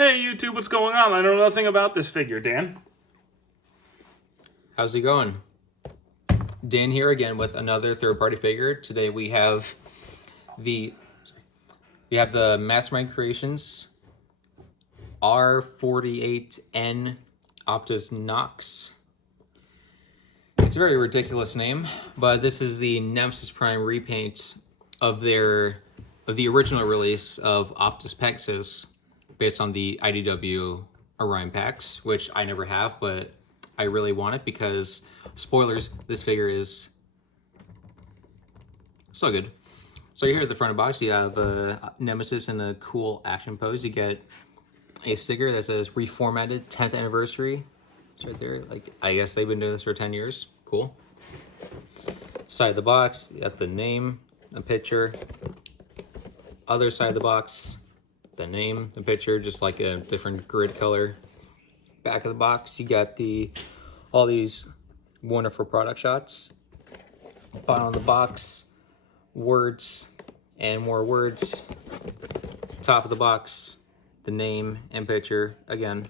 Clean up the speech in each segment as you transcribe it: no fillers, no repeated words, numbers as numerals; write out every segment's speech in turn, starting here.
Hey YouTube, what's going on? I know nothing about this figure, Dan. How's it going? Dan here again with another third-party figure. Today we have the Mastermind Creations R48N Optus Nox. It's a very ridiculous name, but this is the Nemesis Prime repaint of the original release of Optus Pegasus, based on the IDW Orion packs, which I never have, but I really want it because, spoilers, this figure is so good. So here at the front of the box, you have Nemesis in a cool action pose. You get a sticker that says reformatted 10th anniversary. It's right there. Like, I guess they've been doing this for 10 years. Cool. Side of the box, you got the name, a picture. Other side of the box, the name, the picture, just like a different grid color. Back of the box, you got all these wonderful product shots. Bottom of the box, words and more words. Top of the box, the name and picture again.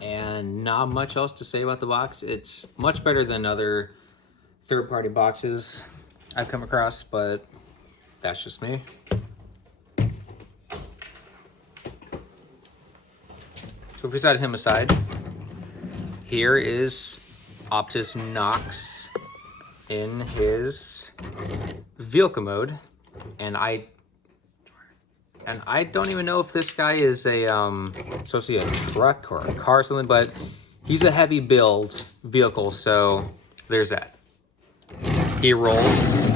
And not much else to say about the box. It's much better than other third-party boxes I've come across, but that's just me. So if we set him aside, here is Optus Nox in his vehicle mode, and I don't even know if this guy is supposed to be a truck or a car or something, but he's a heavy build vehicle, so there's that. He rolls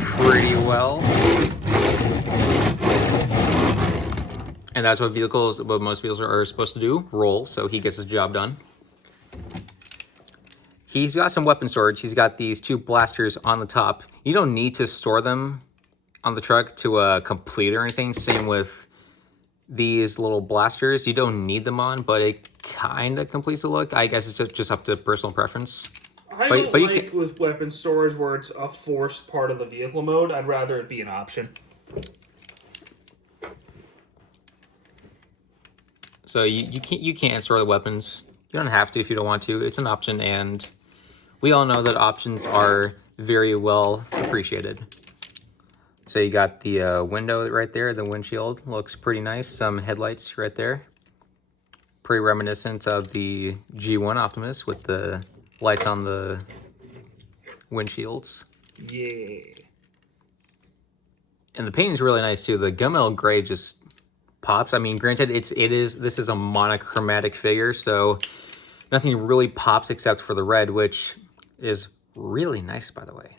pretty well. And that's what most vehicles are supposed to do, roll, so he gets his job done. He's got some weapon storage. He's got these two blasters on the top. You don't need to store them on the truck to complete or anything. Same with these little blasters. You don't need them on, but it kind of completes the look. I guess it's just up to personal preference. I don't like with weapon storage where it's a forced part of the vehicle mode. I'd rather it be an option. So you can't store the weapons. You don't have to if you don't want to. It's an option, and we all know that options are very well appreciated. So you got the window right there. The windshield looks pretty nice. Some headlights right there. Pretty reminiscent of the G1 Optimus with the lights on the windshields. Yeah. And the paint is really nice too. The gunmetal gray just pops. I mean, granted, this is a monochromatic figure, so nothing really pops except for the red, which is really nice, by the way.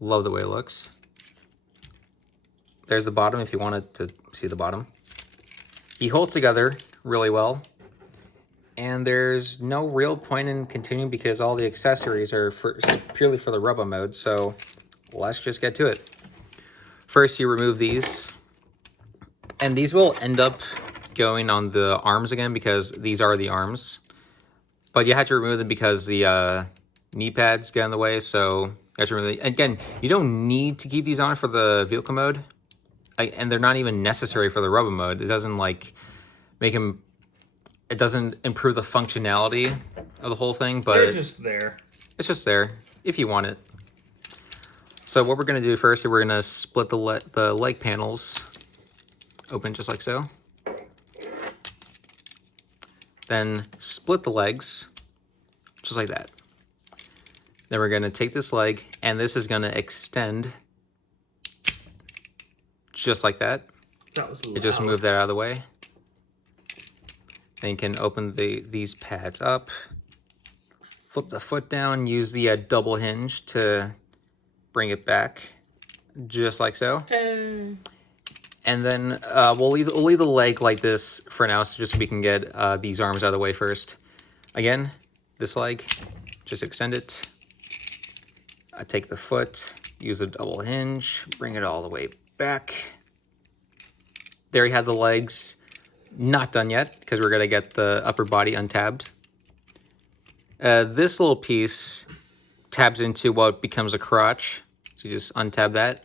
Love the way it looks. There's the bottom if you wanted to see the bottom. He holds together really well, and there's no real point in continuing because all the accessories are purely for the rubber mode, so let's just get to it. First, you remove these. And these will end up going on the arms again because these are the arms. But you have to remove them because the knee pads get in the way, so you have to remove them. Again, you don't need to keep these on for the vehicle mode. And they're not even necessary for the rubber mode. It doesn't like make them... It doesn't improve the functionality of the whole thing, but... They're just there. It's just there if you want it. So what we're going to do first is we're going to split the leg panels open just like so. Then split the legs just like that. Then we're going to take this leg and this is going to extend just like that. That was loud. You just move that out of the way. Then you can open these pads up. Flip the foot down, use the double hinge to bring it back just like so. Hey. And then we'll leave the leg like this for now, so just so we can get these arms out of the way first. Again, this leg, just extend it. I take the foot, use a double hinge, bring it all the way back. There you have the legs. Not done yet, because we're gonna get the upper body untabbed. This little piece tabs into what becomes a crotch. So you just untab that.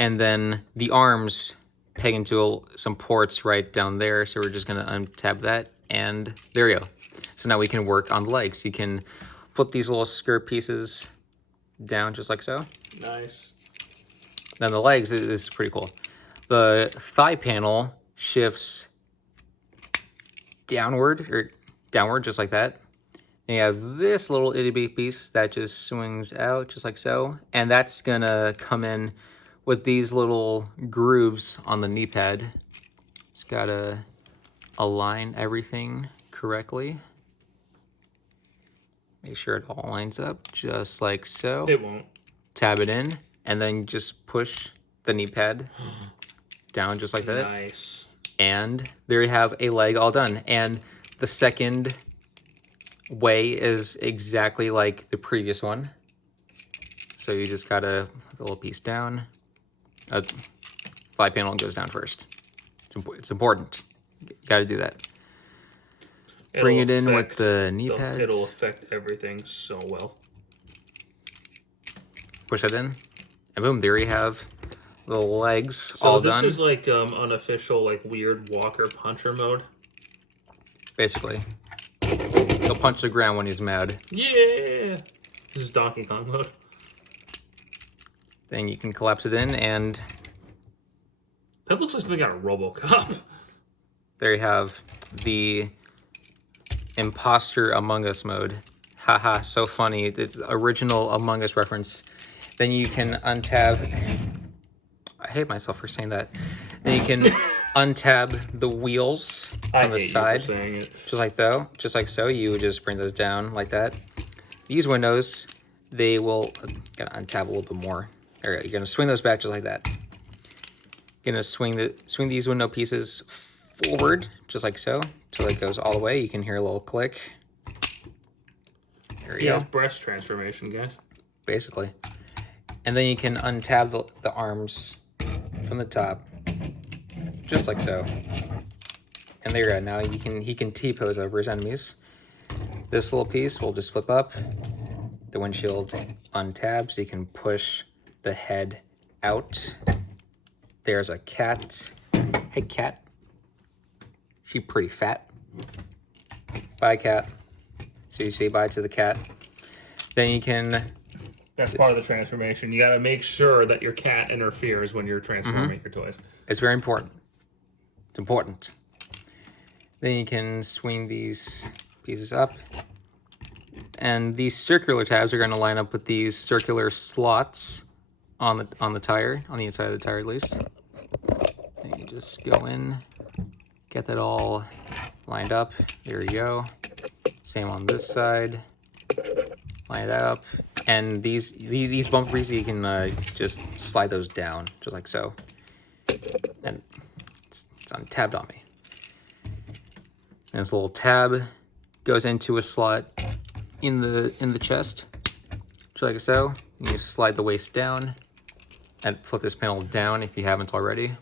And then the arms peg into some ports right down there. So we're just going to untab that, and there you go. So now we can work on the legs. You can flip these little skirt pieces down just like so. Nice. Then the legs is pretty cool. The thigh panel shifts downward just like that. And you have this little itty bitty piece that just swings out just like so. And that's gonna come in with these little grooves on the knee pad. It's gotta align everything correctly. Make sure it all lines up just like so. It won't. Tab it in, and then just push the knee pad down just like that. Nice. And there you have a leg all done. And the second way is exactly like the previous one. So you just gotta put the little piece down. Thigh panel goes down first. It's important. You gotta do that. Bring it in with the knee pads. It'll affect everything so well. Push it in, and boom, there you have the legs all done. So this is like unofficial, like weird walker puncher mode. Basically, he'll punch the ground when he's mad. Yeah, this is Donkey Kong mode. Then you can collapse it in, and that looks like something out of RoboCop. There you have the Imposter Among Us mode. Haha, so funny. The original Among Us reference. Then you can untab. I hate myself for saying that. Then you can untab the wheels from the side. Just like so. You would just bring those down like that. These windows, they will. Gotta untab a little bit more. There you go. You're gonna swing those back just like that. You're gonna swing these window pieces forward just like so till it goes all the way. You can hear a little click. There you go. Breast transformation, guys. Basically. And then you can untab the arms from the top, just like so. And there you go. Now he can T-pose over his enemies. This little piece will just flip up. The windshield untabs, so you can push the head out. There's a cat. Hey, cat. She pretty fat. Bye, cat. So you say bye to the cat. Then you can... That's part of the transformation. You got to make sure that your cat interferes when you're transforming your toys. It's very important. It's important. Then you can swing these pieces up. And these circular tabs are going to line up with these circular slots on the tire, on the inside of the tire at least. Then you just go in, get that all lined up. There you go. Same on this side. Line it up. And these bumpers, you can just slide those down, just like so. And it's untabbed on me. And this little tab goes into a slot in the chest, just like so. You just slide the waist down and flip this panel down if you haven't already.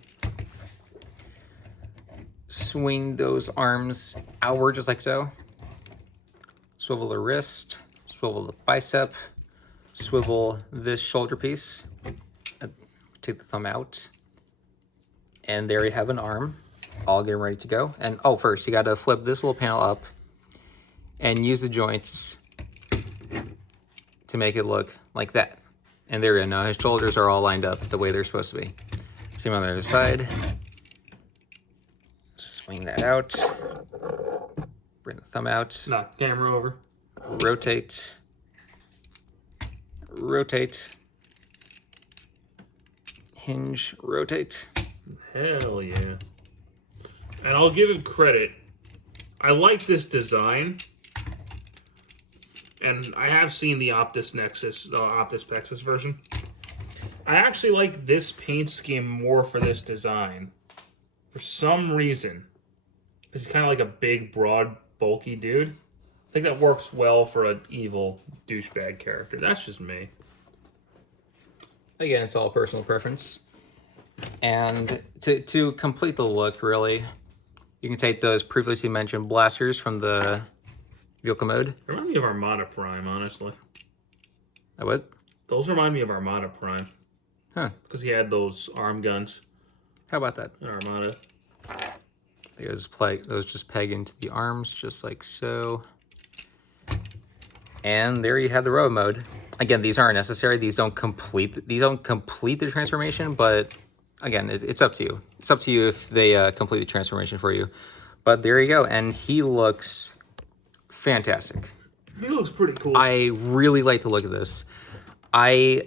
Swing those arms outward, just like so. Swivel the wrist, swivel the bicep, swivel this shoulder piece. Take the thumb out. And there you have an arm, all getting ready to go. And oh, first you gotta flip this little panel up and use the joints to make it look like that. And there you go. Now his shoulders are all lined up the way they're supposed to be. Same on the other side. Swing that out. Bring the thumb out. Knock the camera over. Rotate. Rotate. Hinge, rotate. Hell yeah. And I'll give it credit. I like this design. And I have seen the Optus Plexus version. I actually like this paint scheme more for this design. For some reason. Because he's kind of like a big, broad, bulky dude. I think that works well for an evil douchebag character. That's just me. Again, it's all personal preference. And to complete the look, really, you can take those previously mentioned blasters from the vehicle mode. They remind me of Armada Prime, honestly. What? Those remind me of Armada Prime. Huh. Because he had those arm guns. How about that? Armada. Those just peg into the arms, just like so. And there you have the road mode. Again, these aren't necessary. These don't complete the transformation, but again, it's up to you. It's up to you if they complete the transformation for you. But there you go, and he looks fantastic. He looks pretty cool. I really like the look of this. Again,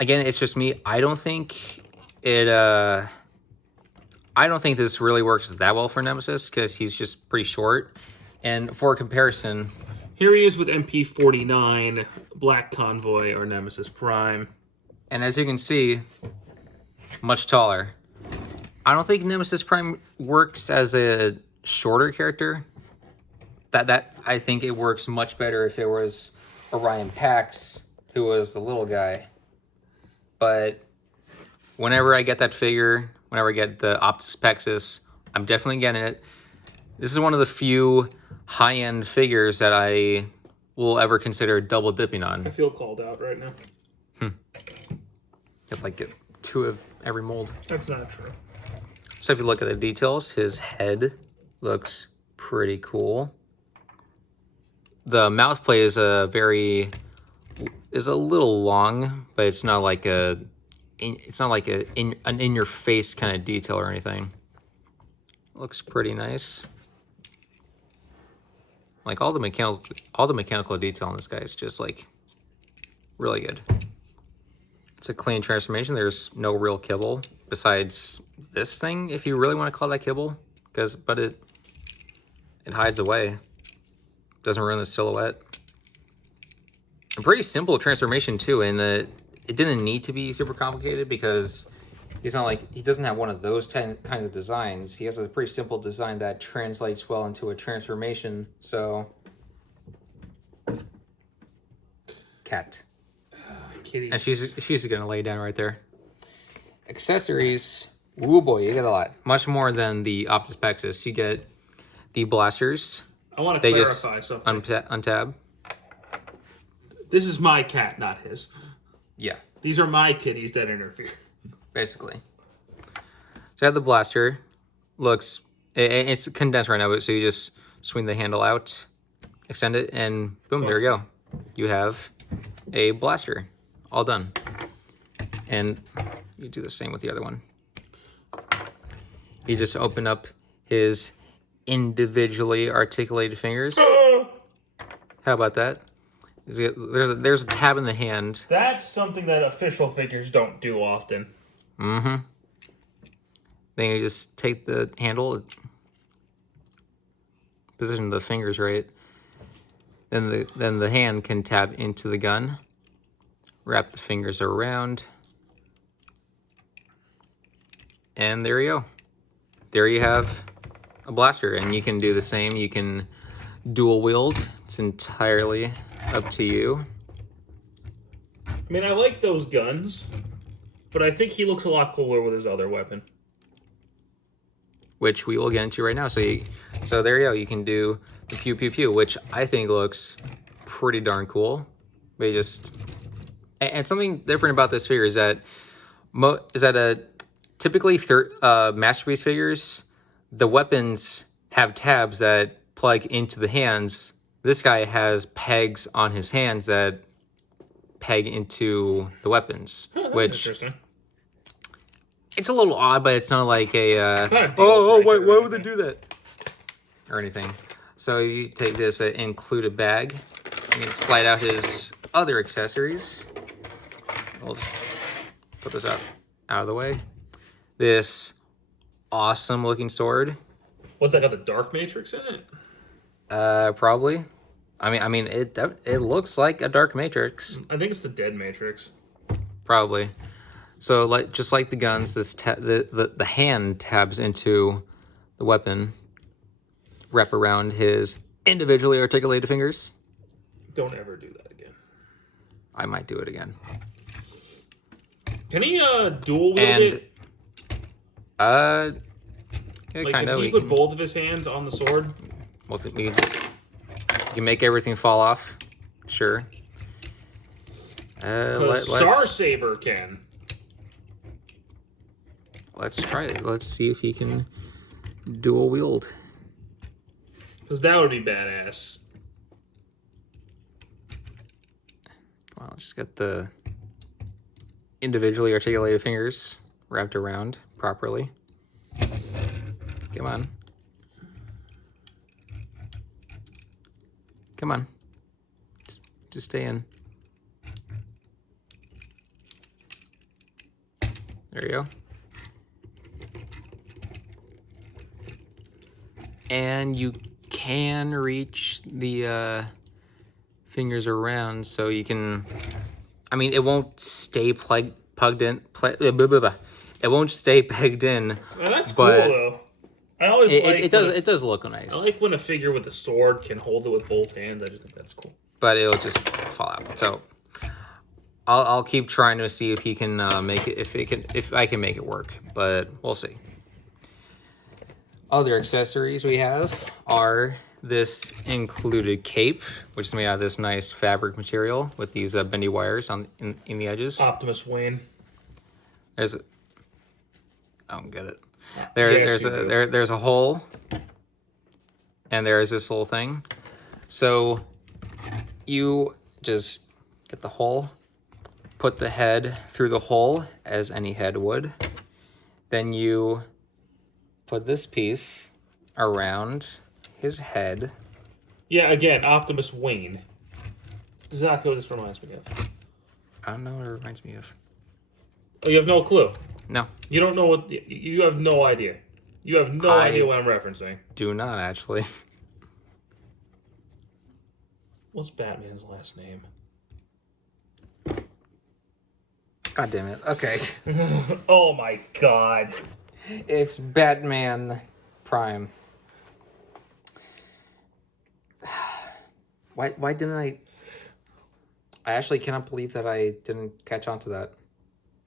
it's just me. I don't think this really works that well for Nemesis because he's just pretty short. And for comparison, here he is with MP49, Black Convoy, or Nemesis Prime. And as you can see, much taller. I don't think Nemesis Prime works as a shorter character. That I think it works much better if it was Orion Pax, who was the little guy. But whenever I get that figure, whenever I get the Optus Pexis, I'm definitely getting it. This is one of the few high-end figures that I will ever consider double dipping on. I feel called out right now. If I get 2 of every mold. That's not true. So if you look at the details, his head looks pretty cool. The mouth plate is a little long, but it's not like an in your face kind of detail or anything. Looks pretty nice. Like all the mechanical detail on this guy is just like really good. It's a clean transformation. There's no real kibble besides this thing, if you really want to call that kibble, but it hides away. Doesn't ruin the silhouette. A pretty simple transformation too, and it didn't need to be super complicated because he doesn't have one of those kinds of designs. He has a pretty simple design that translates well into a transformation. So, cat. Kitties. And she's gonna lay down right there. Accessories. Woo boy, you get a lot. Much more than the Optus Pexis. You get the blasters. I want to clarify something. Untab. This is my cat, not his. Yeah. These are my kitties that interfere. Basically. So I have the blaster. It's condensed right now, but so you just swing the handle out, extend it, and boom, there you go. You have a blaster. All done. And you do the same with the other one. You just open up his individually articulated fingers. How about that? There's a tab in the hand. That's something that official figures don't do often. Mm-hmm. Then you just take the handle, position the fingers right. Then the hand can tab into the gun. Wrap the fingers around. And there you go. There you have a blaster, and you can do the same. You can dual wield. It's entirely up to you. I mean, I like those guns, but I think he looks a lot cooler with his other weapon. Which we will get into right now. So there you go. You can do the pew pew pew, which I think looks pretty darn cool. And something different about this figure is that typically Masterpiece figures, the weapons have tabs that plug into the hands. This guy has pegs on his hands that peg into the weapons, which interesting. It's a little odd, but it's not like why would they do that? Or anything. So you take this included bag, you can slide out his other accessories. We'll just put this out of the way. This awesome looking sword. What's that got the Dark Matrix in it? Probably. I mean, it looks like a Dark Matrix. I think it's the Dead Matrix. Probably. So just like the guns, the hand tabs into the weapon. Wrap around his individually articulated fingers. Don't ever do that again. I might do it again. Can he dual wield it? Yeah, like, kind of. Can he put both of his hands on the sword? Well, you can make everything fall off. Sure. Because Star Saber can. let's try it. Let's see if he can dual wield. Because that would be badass. Well, just get the individually articulated fingers wrapped around properly. Come on. Come on. Just stay in. There you go. And you can reach the fingers around, so you can. I mean, it won't stay plugged in. It won't stay pegged in. Oh, that's cool though. I always like it does look nice. I like when a figure with a sword can hold it with both hands. I just think that's cool. But it'll just fall out. So I'll keep trying to see if he can make it. If I can make it work, but we'll see. Other accessories we have are this included cape, which is made out of this nice fabric material with these bendy wires in the edges. Optimus Wayne. There's a. I don't get it. There's a hole, and there's this little thing. So you just get the hole, put the head through the hole as any head would. Then you put this piece around his head. Yeah, again, Optimus Wayne. Exactly what this reminds me of. I don't know what it reminds me of. Oh, you have no clue? No. You don't know what... You have no idea. You have no idea what I'm referencing. Do not, actually. What's Batman's last name? God damn it. Okay. Oh my god. It's Batman Prime. Why didn't I actually cannot believe that I didn't catch on to that.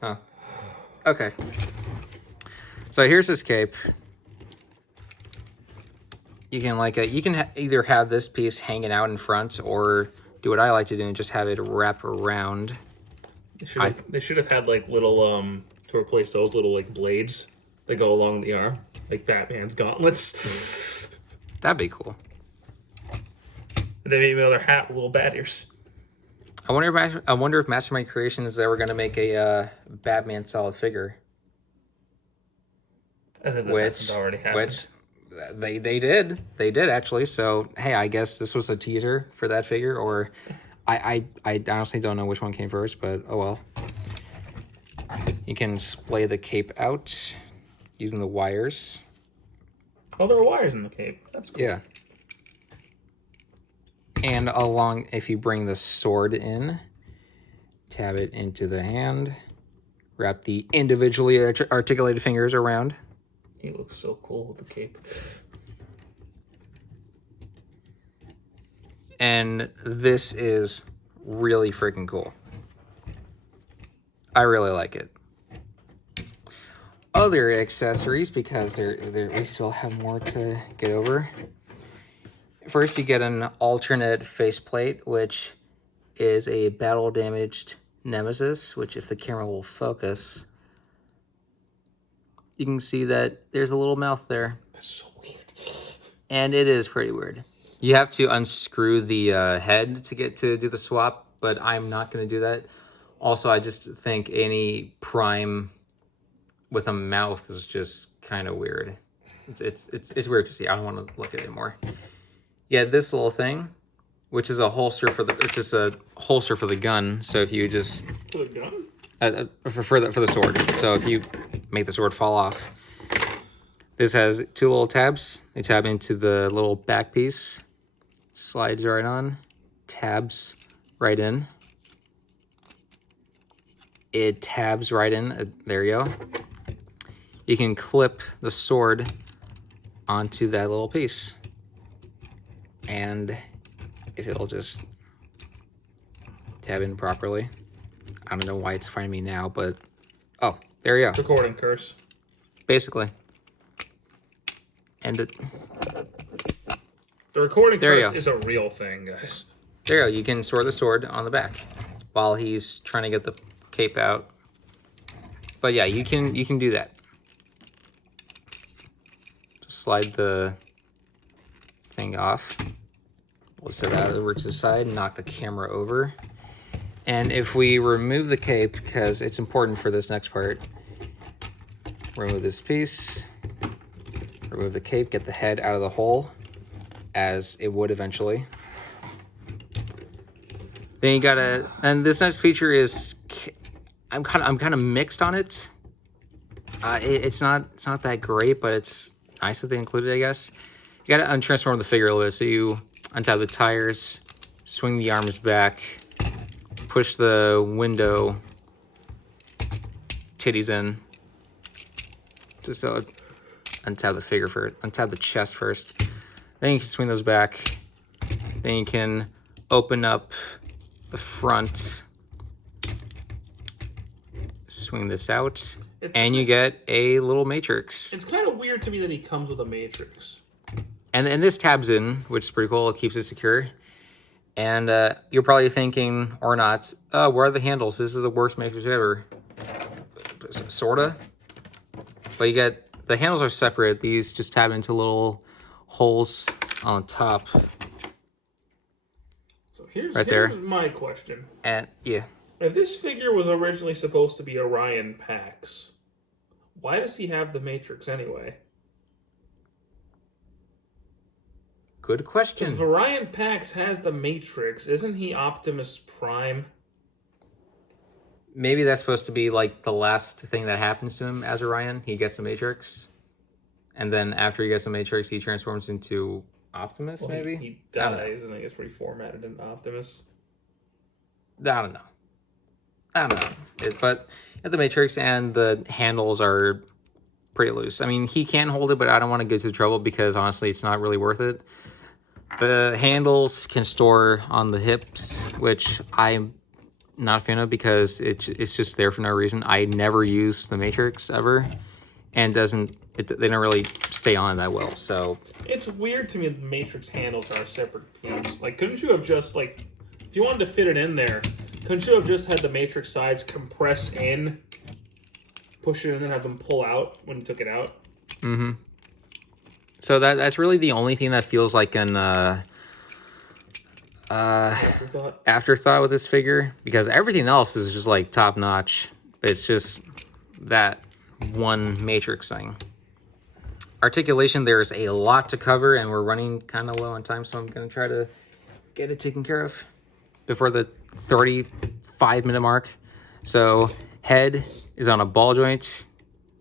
Huh. Okay. So here's his cape. You can either have this piece hanging out in front, or do what I like to do and just have it wrap around. They should have had like little to replace those little like blades that go along the arm, like Batman's gauntlets. That'd be cool. And they made another hat with little bat ears. I wonder if Mastermind Creations they were gonna make a Batman solid figure. As if that hasn't already happened. Which they did actually. So hey, I guess this was a teaser for that figure, or I honestly don't know which one came first, but oh well. You can splay the cape out using the wires. Oh, there are wires in the cape. That's cool. Yeah. And if you bring the sword in, tab it into the hand, wrap the individually articulated fingers around. He looks so cool with the cape. And this is really freaking cool. I really like it. Other accessories, because we still have more to get over. First, you get an alternate faceplate, which is a battle-damaged Nemesis, which if the camera will focus, you can see that there's a little mouth there. That's so weird. And it is pretty weird. You have to unscrew the head to get to do the swap, but I'm not going to do that. Also, I just think any Prime with a mouth is just kind of weird. It's weird to see. I don't want to look at it anymore. Yeah, this little thing, which is a holster for the gun. So if you just For the gun? for the sword. So if you make the sword fall off, this has two little tabs. They tab into the little back piece, slides right on, tabs right in. It tabs right in. There you go. You can clip the sword onto that little piece. And if it'll just tab in properly. I don't know why it's finding me now, but oh, there you go. Recording curse. Basically. And The recording curse is a real thing, guys. there you go. You can store the sword on the back while he's trying to get the cape out. But yeah, you can do that. slide the thing off. We'll set that over to the side, knock the camera over. And if we remove the cape, because it's important for this next part, remove this piece, remove the cape, get the head out of the hole, as it would eventually. Then you gotta, and this next feature is, I'm kind of mixed on it. It's not that great, but it's nice that they included it, I guess. You gotta untransform the figure a little bit. So you untie the tires, swing the arms back, push the window titties in. Just untie the figure first, untie the chest first. Then you can swing those back. Then you can open up the front, swing this out, and you get a little matrix. It's kind of weird to me that he comes with a matrix. And this tabs in, which is pretty cool. It keeps it secure. And you're probably thinking, or not, where are the handles? This is the worst matrix ever. Sorta. But you get, the handles are separate. These just tab into little holes on top. So here's there. My question. And yeah. If this figure was originally supposed to be Orion Pax, why does he have the matrix anyway? Good question. If Orion Pax has the matrix, isn't he Optimus Prime? Maybe that's supposed to be like the last thing that happens to him as Orion. He gets the matrix. And then after he gets the matrix, he transforms into Optimus, well, maybe? He dies and then gets reformatted into Optimus. I don't know. But the matrix and the handles are pretty loose. I mean, he can hold it, but I don't want to get into trouble because honestly, it's not really worth it. The handles can store on the hips, which I'm not a fan of because it's just there for no reason. I never use the matrix ever, and they don't really stay on that well. So it's weird to me that the matrix handles are a separate piece. Like, couldn't you have just like, if you wanted to fit it in there, couldn't you have just had the matrix sides compressed in, push it in, and then have them pull out when you took it out? Mm-hmm. So that's really the only thing that feels like an afterthought with this figure, because everything else is just like top notch. It's just that one matrix thing. Articulation, there's a lot to cover, and we're running kind of low on time, so I'm gonna try to get it taken care of before the 35-minute mark. So head is on a ball joint.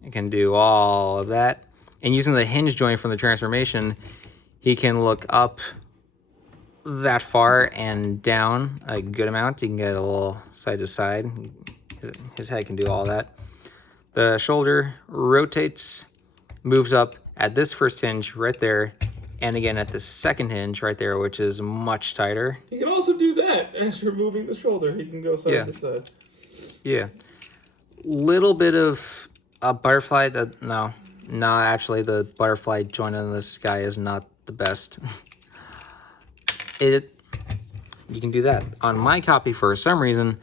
It can do all of that. And using the hinge joint from the transformation, he can look up that far and down a good amount. He can get a little side to side. His head can do all that. The shoulder rotates, moves up at this first hinge right there, and again at the second hinge right there, which is much tighter. He can also do that as you're moving the shoulder. He can go side to side. Yeah. Little bit of a butterfly. No, actually, the butterfly joint on this guy is not the best. You can do that. On my copy, for some reason,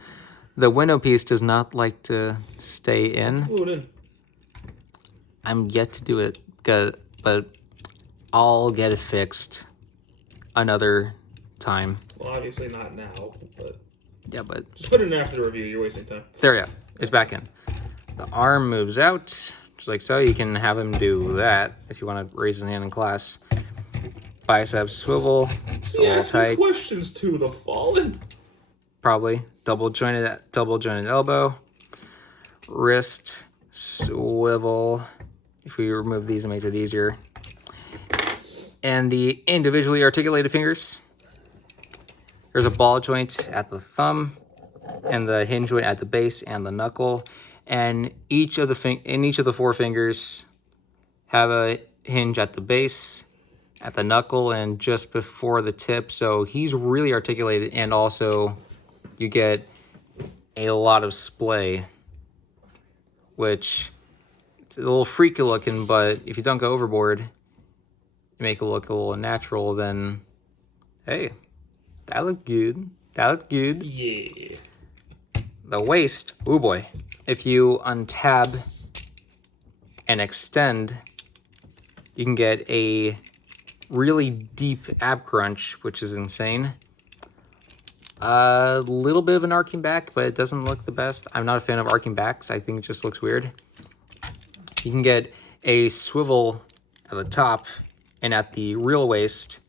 the window piece does not like to stay in. Glue it in. I'm yet to do it, but I'll get it fixed another time. Well, obviously not now, but... Yeah, but... Just put it in after the review. You're wasting time. There we go. It's back in. The arm moves out, just like so. You can have him do that if you want to raise his hand in class. Biceps swivel. Just a little tight. Questions to the Fallen. Probably. Double jointed elbow. Wrist swivel. If we remove these, it makes it easier. And the individually articulated fingers. There's a ball joint at the thumb, and the hinge joint at the base and the knuckle. And each of the four fingers have a hinge at the base, at the knuckle, and just before the tip. So he's really articulated, and also you get a lot of splay, which it's a little freaky looking, but if you don't go overboard, you make it look a little natural, then hey, that looked good. That looked good. Yeah. The waist, oh boy. If you untab and extend, You can get a really deep ab crunch, which is insane. A little bit of an arcing back, but it doesn't look the best. I'm not a fan of arcing backs. I think it just looks weird. You can get a swivel at the top and at the real waist.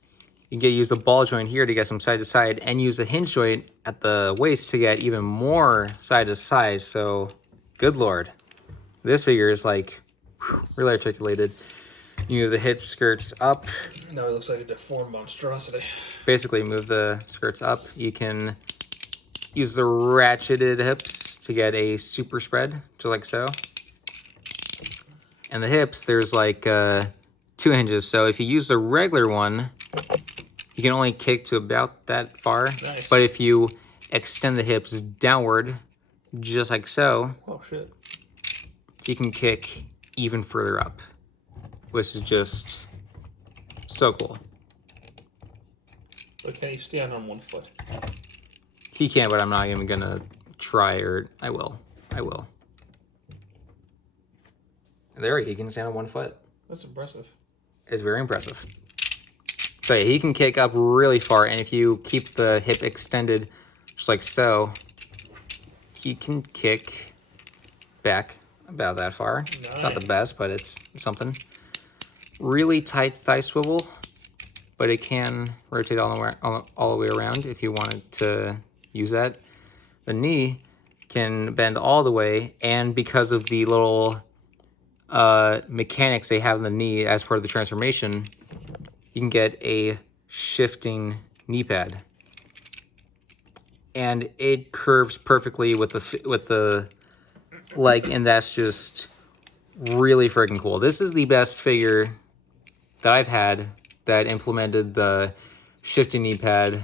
You can use the ball joint here to get some side to side, and use the hinge joint at the waist to get even more side to side. So, good lord. This figure is like really articulated. You move the hip skirts up. Now he looks like a deformed monstrosity. Basically, move the skirts up. You can use the ratcheted hips to get a super spread, just like so. And the hips, there's like 2 hinges. So if you use the regular one, you can only kick to about that far. Nice. But if you extend the hips downward, just like so, oh shit, you can kick even further up, which is just so cool. But can he stand on 1 foot? He can, but I'm not even gonna try, or I will. There he can stand on 1 foot. That's impressive. It's very impressive. So yeah, he can kick up really far, and if you keep the hip extended just like so, he can kick back about that far. Nice. It's not the best, but it's something. Really tight thigh swivel, but it can rotate all the way around if you wanted to use that. The knee can bend all the way, and because of the little mechanics they have in the knee as part of the transformation, you can get a shifting knee pad, and it curves perfectly with the leg, and that's just really freaking cool. This is the best figure that I've had that implemented the shifting knee pad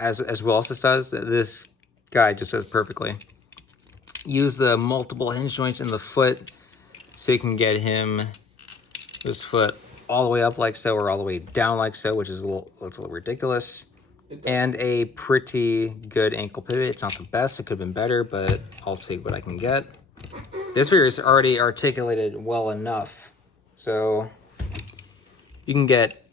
as well as this does. This guy just does perfectly. Use the multiple hinge joints in the foot so you can get his foot all the way up like so, or all the way down like so, which is looks a little ridiculous. And a pretty good ankle pivot. It's not the best, it could have been better, but I'll take what I can get. This figure is already articulated well enough, so you can get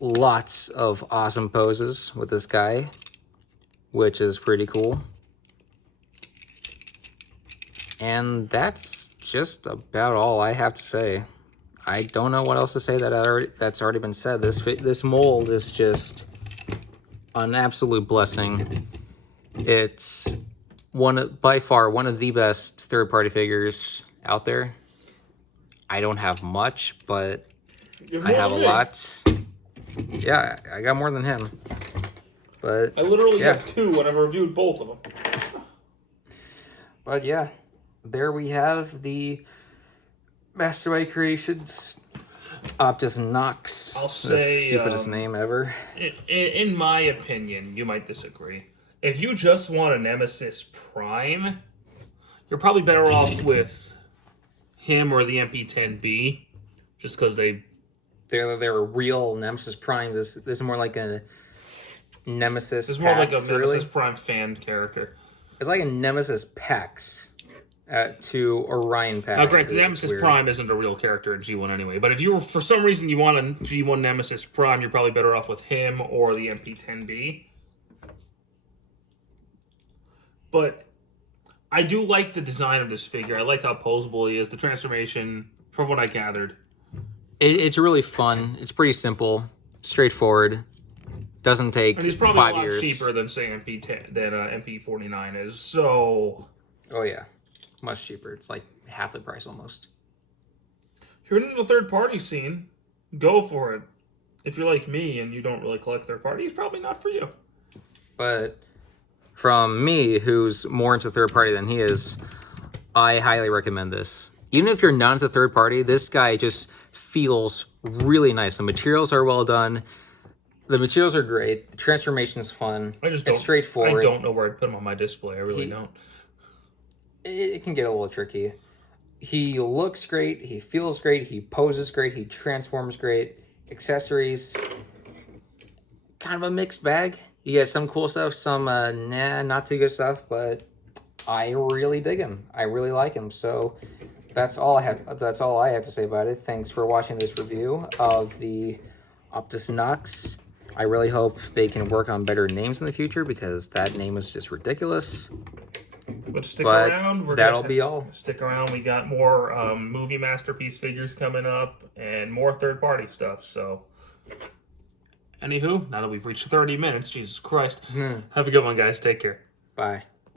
lots of awesome poses with this guy, which is pretty cool. And that's just about all I have to say. I don't know what else to say that's already been said. This mold is just an absolute blessing. It's by far one of the best third-party figures out there. I don't have much, but I have a lot. Yeah, I got more than him. But I literally have 2 when I reviewed both of them. But yeah, there we have the Mastermind Creations Optus Nox. I'll say, the stupidest name ever. In my opinion, you might disagree. If you just want a Nemesis Prime, you're probably better off with him or the MP10B, just because they're real Nemesis Primes. This is more like a Nemesis. It's more like a Nemesis Prime fan character. It's like a Nemesis Pax to Orion Pax. Now, granted, Nemesis Prime isn't a real character in G1 anyway, but if you, for some reason, you want a G1 Nemesis Prime, you're probably better off with him or the MP10B. But I do like the design of this figure. I like how posable he is. The transformation, from what I gathered. It's really fun. It's pretty simple, straightforward. Doesn't take 5 years. And he's probably a lot cheaper than, say, MP49 is. So... Oh, yeah. Much cheaper. It's like half the price almost. If you're into the third-party scene, go for it. If you're like me and you don't really collect third-party, it's probably not for you. But from me, who's more into third-party than he is, I highly recommend this. Even if you're not into third-party, this guy just feels really nice. The materials are well done. The materials are great. The transformation is fun. It's straightforward. I don't know where I'd put him on my display. I really don't. It can get a little tricky. He looks great. He feels great. He poses great. He transforms great. Accessories, kind of a mixed bag. You get some cool stuff, some not too good stuff, but I really dig him. I really like him. So that's all I have. That's all I have to say about it. Thanks for watching this review of the Optus Nox. I really hope they can work on better names in the future because that name is just ridiculous. But stick But around. that'll be all. Stick around. We got more movie masterpiece figures coming up and more third-party stuff. So, anywho, now that we've reached 30 minutes, Jesus Christ. Have a good one, guys. Take care. Bye.